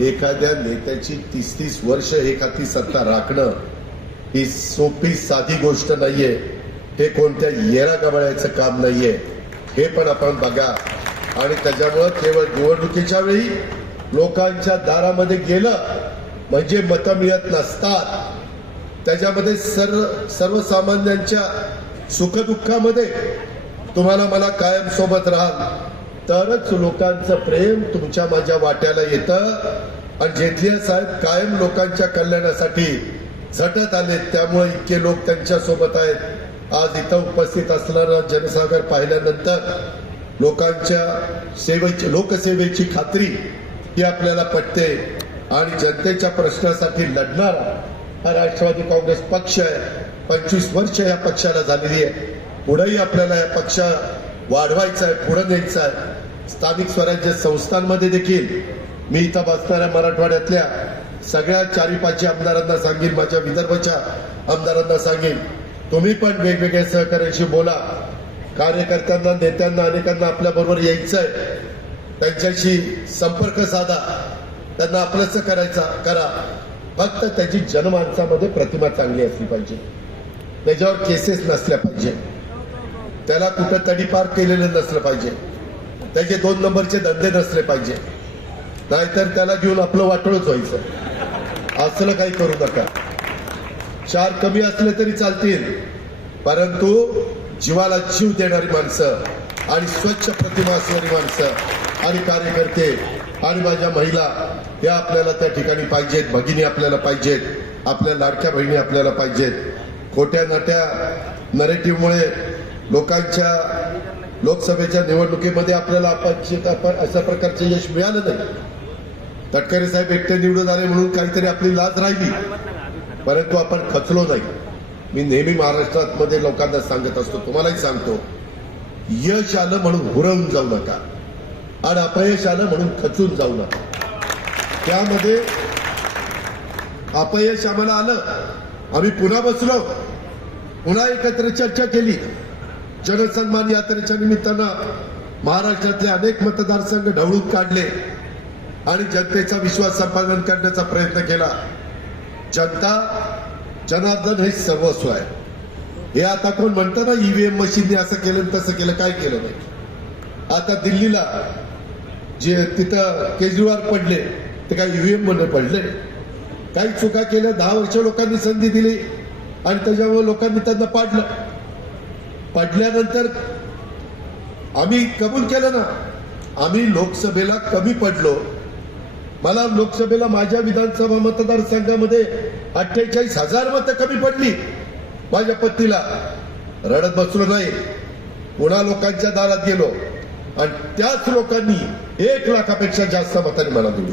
एखाद्या नेत्याची तीस तीस वर्ष एखादी सत्ता राखणं ही सोपी साधी गोष्ट नाहीये. हे कोणत्या येरा गबाळ्याचं काम नाहीये. हे पण आपण बघा. आणि त्याच्यामुळं केवळ निवडणुकीच्या वेळी लोकांच्या दारामध्ये गेलं म्हणजे मतं मिळत नसतात. त्याच्यामध्ये सर्व सर्वसामान्यांच्या सुखदुःखामध्ये तुम्हाला मला कायम सोबत राहाल. तरच लोकांचं प्रेम तुमच्या माझ्या वाट्याला येतं. आणि जेटली साहेब कायम लोकांच्या कल्याणासाठी झटत आले त्यामुळे इतके लोक त्यांच्यासोबत आहेत. आज इथं उपस्थित असणारा जनसागर पाहिल्यानंतर लोकांच्या सेवेची लोकसेवेची खात्री ही आपल्याला पटते. आणि जनतेच्या प्रश्नासाठी लढणारा हा राष्ट्रवादी काँग्रेस पक्ष आहे. पंचवीस वर्ष या पक्षाला झालेली आहे. पुढेही आपल्याला या पक्ष वाढवायचा आहे पुढे न्यायचा आहे. स्थानिक स्वराज्य संस्थांमध्ये देखील मी इथं बसणाऱ्या मराठवाड्यातल्या सगळ्या चारी पाचशे आमदारांना सांगेन माझ्या विदर्भाच्या आमदारांना सांगेन. तुम्ही पण वेगवेगळ्या सहकार्यांशी बोला. कार्यकर्त्यांना नेत्यांना अनेकांना आपल्या बरोबर यायचं आहे त्यांच्याशी संपर्क साधा. त्यांना आपलंच करायचा करा. फक्त त्याची जनमानसामध्ये प्रतिमा चांगली असली पाहिजे. त्याच्यावर केसेस नसल्या पाहिजे. त्याला कुठं तडीपार केलेलं नसलं पाहिजे. त्याचे दोन नंबरचे धंदे नसले पाहिजे. नाहीतर त्याला घेऊन आपलं वाटोळच व्हायचं. असलं काही करू नका. चार कमी असले तरी चालतील. परंतु जीवाला जीव देणारी माणसं आणि स्वच्छ प्रतिमा असणारी माणसं आणि कार्यकर्ते आणि माझ्या महिला या आपल्याला त्या ठिकाणी पाहिजेत. भगिनी आपल्याला पाहिजेत. आपल्या लाडक्या बहिणी आपल्याला पाहिजेत. खोट्या नाट्या नरेटिव्हमुळे लोकांच्या लोकसभेच्या निवडणुकीमध्ये आपल्याला अपेक्षित आपण अशा प्रकारचे यश मिळालं नाही. तटकरे साहेब एकटे निवडून आले म्हणून काहीतरी आपली लाज राहिली. परंतु आपण खचलो नाही. मी नेहमी महाराष्ट्रात मध्ये लोकांना सांगत असतो तुम्हालाही सांगतो यश आलं म्हणून हुरवून जाऊ नका. आणि अपयश आलं म्हणून खचून जाऊ नका. त्यामध्ये अपयश आम्हाला आलं. आम्ही पुन्हा बसलो. पुन्हा एकत्र चर्चा केली. जनसन्मान यात्रेच्या निमित्तानं महाराष्ट्रातले अनेक मतदारसंघ ढवळून काढले आणि जनतेचा विश्वास संपादन करण्याचा प्रयत्न केला. जनता जनार्दन हे सर्वस्व आहे. हे आता कोण म्हणतं ना ईव्हीएम मशीनने असं केलं तसं केलं काय केलं नाही. आता दिल्लीला जे तिथं केजरीवाल पडले ते काय ईव्हीएममध्ये पडले? काही चुका केल्या दहा वर्ष लोकांनी संधी दिली आणि त्याच्यामुळे लोकांनी त्यांना पाडलं. पडल्यानंतर आम्ही कबूल केलं ना आम्ही लोकसभेला कमी पडलो. मला लोकसभेला माझ्या विधानसभा मतदारसंघामध्ये अठ्ठेचाळीस हजार मतं कमी पडली. माझ्या पत्नीला रडत बसलो नाही. पुन्हा लोकांच्या दारात गेलो. आणि त्याच लोकांनी एक लाखापेक्षा जास्त मतांनी मला दिली.